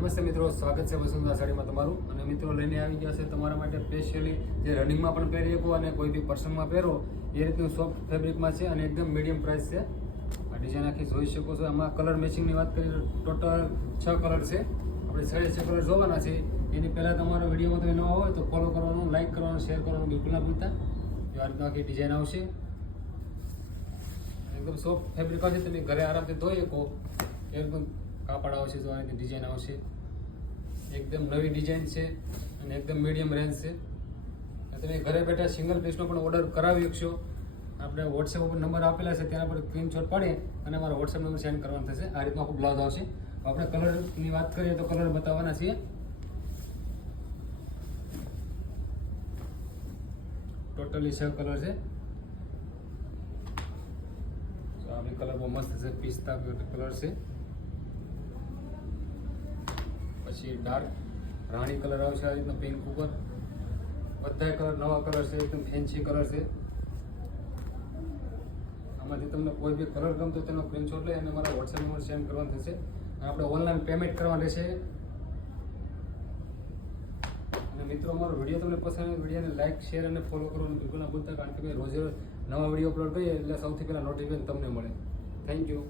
નમસ્તે મિત્રો, સ્વાગત છે વસુંધરા સાડીમાં તમારું. અને મિત્રો લઈને આવી ગયા છે તમારા માટે સ્પેશિયલી જે રનિંગમાં પણ પહેરી શકો અને કોઈ બી પર્સનમાં પહેરો એ રીતનું સોફ્ટ ફેબ્રિકમાં છે અને એકદમ મીડિયમ પ્રાઇસ છે. આ ડિઝાઇન આખી જોઈ શકો છો. આમાં કલર મેચિંગની વાત કરીએ તો ટોટલ 6 કલર છે. આપણે 6 કલર જોવાના છે. એની પહેલાં તમારો વિડીયોમાં તમે નવા હોય તો ફોલો કરવાનું, લાઇક કરવાનું, શેર કરવાનું બિલકુલ ના ભૂલતા. જો આ રીતનું આખી ડિઝાઇન આવશે. એકદમ સોફ્ટ ફેબ્રિક આવશે, તમે ઘરે આરામથી ધોઈ શકો. એકદમ કાપડ આવશે, જો આ ડિઝાઇન આવશે. એકદમ નવી ડિઝાઇન છે અને એકદમ મીડિયમ રેન્જ છે. તમે ઘરે બેઠા સિંગલ પીસનો પણ ઓર્ડર કરાવી શકશો. આપણે વોટ્સએપ ઉપર નંબર આપેલા છે, તેના પર સ્ક્રીનશોટ પાડી અને અમારો વોટ્સએપ નંબર સેન્ડ કરવાનો થશે. આ રીતનું આખું બ્લાઉઝ આવશે. આપણે કલરની વાત કરીએ તો કલર બતાવવાના છીએ. ટોટલી 6 કલર છે. તો આ બી કલર બહુ મસ્ત છે, પિસ્તા કલર છે. પછી ડાર્ક રાણી કલર આવશે આ રીતનો પિંક ઉપર. બધા કલર નવા કલર છે, એકદમ ફેન્સી કલર છે. આમાંથી તમને કોઈ બી કલર ગમતો તેનો સ્ક્રીનશોટ લઈ અને મારા વોટ્સએપ નંબર સેન્ડ કરવાનો થશે. આપણે ઓનલાઈન પેમેન્ટ કરવાનું રહેશે. અને મિત્રો અમારો વિડીયો તમને પસંદ આવે વિડીયોને લાઇક, શેર અને ફોલો કરવાનું બિલકુલ ના ભૂલતા, કારણ કે રોજ નવા વિડીયો અપલોડ કરીએ એટલે સૌથી પહેલાં નોટિફિકેશન તમને મળે. Thank you.